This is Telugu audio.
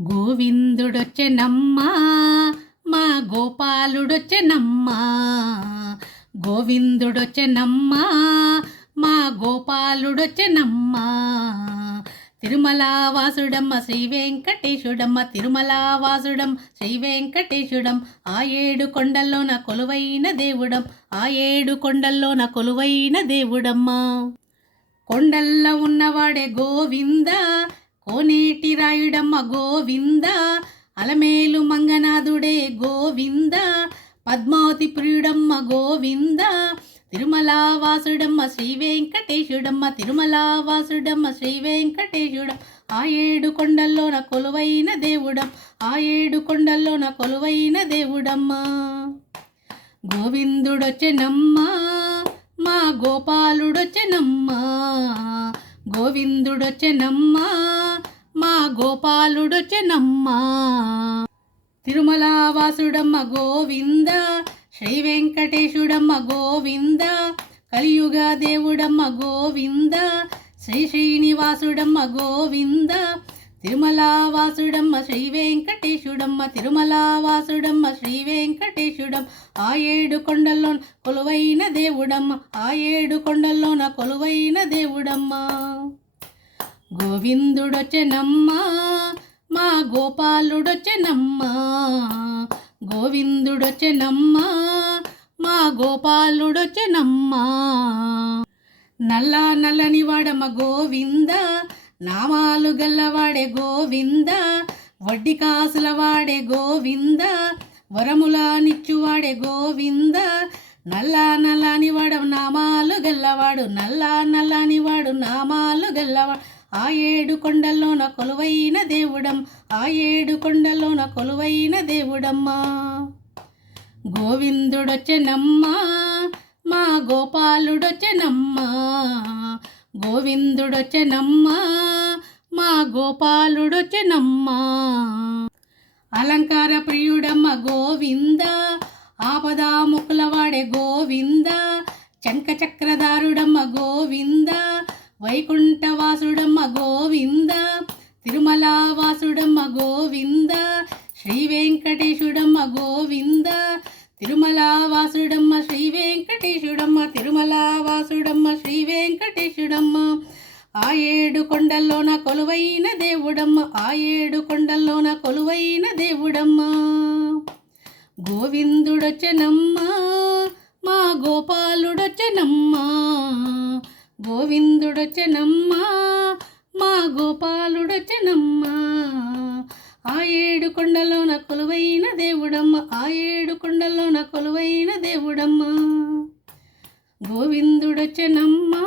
గోవిందుడొచ్చెనమ్మా మా గోపాలుడొచ్చెనమ్మా. గోవిందుడొచ్చెనమ్మా మా గోపాలుడొచ్చెనమ్మా. తిరుమలా వాసుడమ్మ శ్రీ వెంకటేశుడమ్మ, తిరుమలా వాసుడం శ్రీ వెంకటేశుడం. ఆ ఏడు కొండల్లోన కొలువైన దేవుడం, ఆ ఏడు కొండల్లోన కొలువైన దేవుడమ్మా. కొండల్లో ఉన్నవాడే గోవింద, కోనేటి రాయుడమ్మ గోవింద. అలమేలు మంగనాథుడే గోవింద, పద్మావతి ప్రియుడమ్మ గోవింద. తిరుమలా వాసుడమ్మ శ్రీ వెంకటేశుడమ్మ, తిరుమలా వాసుడమ్మ శ్రీ వెంకటేశుడం. ఆ ఏడు కొండల్లోన కొలువైన దేవుడం, ఆ ఏడు కొండల్లోన కొలువైన దేవుడమ్మా. గోవిందుడొచ్చెనమ్మా మా గోపాలుడొచ్చెనమ్మా. గోవిందుడొచ్చెనమ్మా మా గోపాలుడొచ్చెనమ్మా. తిరుమలా వాసుడమ్మ గోవింద, శ్రీ వెంకటేశుడమ్మ గోవింద. కలియుగ దేవుడమ్మ గోవింద, శ్రీ శ్రీనివాసుడమ్మ గోవింద. తిరుమలా వాసుడమ్మ శ్రీ వెంకటేశుడమ్మ, తిరుమలా వాసుడమ్మ శ్రీ వెంకటేశుడం. ఆ ఏడు కొండల్లోన కొలువైన దేవుడమ్మ, ఆ ఏడు కొండల్లోన కొలువైన దేవుడమ్మా. గోవిందుడొచ్చెనమ్మా మా గోపాలుడొచ్చెనమ్మా. గోవిందుడొచ్చెనమ్మా మా గోపాలుడొచ్చెనమ్మా. నల్ల నల్లని వాడమ్మ గోవింద, నామాలు గల్లవాడే గోవింద. వడ్డీ కాసుల వాడే గోవింద, వరముల నిచ్చువాడే గోవింద. నల్ల నల్లని వాడు నామాలు గల్లవాడు, నల్ల నల్లని వాడు నామాలు గల్లవాడు. ఆ ఏడు కొండల్లోన కొలువైన దేవుడం, ఆ ఏడు కొండల్లోన కొలువైన దేవుడమ్మా. గోవిందుడొచ్చెనమ్మా మా గోపాలుడొచ్చెనమ్మా. గోవిందుడొచ్చెనమ్మా మా గోపాలుడొచ్చెనమ్మా. అలంకార ప్రియుడమ్మ గోవింద, ఆపదా ముక్కులవాడే గోవింద. చంక చక్రధారుడమ్మ గోవింద, వైకుంఠవాసుడమ్మ గోవింద. తిరుమలా వాసుడమ్మ గోవింద, శ్రీ వెంకటేశుడమ్మ గోవింద. తిరుమలా వాసుడమ్మ శ్రీ వెంకటేశుడమ్మ, తిరుమలా వాసుడమ్మ శ్రీ వెంకటేశుడమ్మ. ఆ ఏడు కొండల్లోన కొలువైన దేవుడమ్మ, ఆ ఏడు కొండల్లోన కొలువైన దేవుడమ్మా. గోవిందుడొచ్చెనమ్మా మా గోపాలుడొచ్చెనమ్మా. గోవిందుడొచ్చెనమ్మా మా గోపాలుడొచ్చెనమ్మా. ఆ ఏడు కొండల్లోన కొలువైన దేవుడమ్మ, ఆ ఏడు కొండల్లోన కొలువైన దేవుడమ్మా. గోవిందుడొచ్చెనమ్మా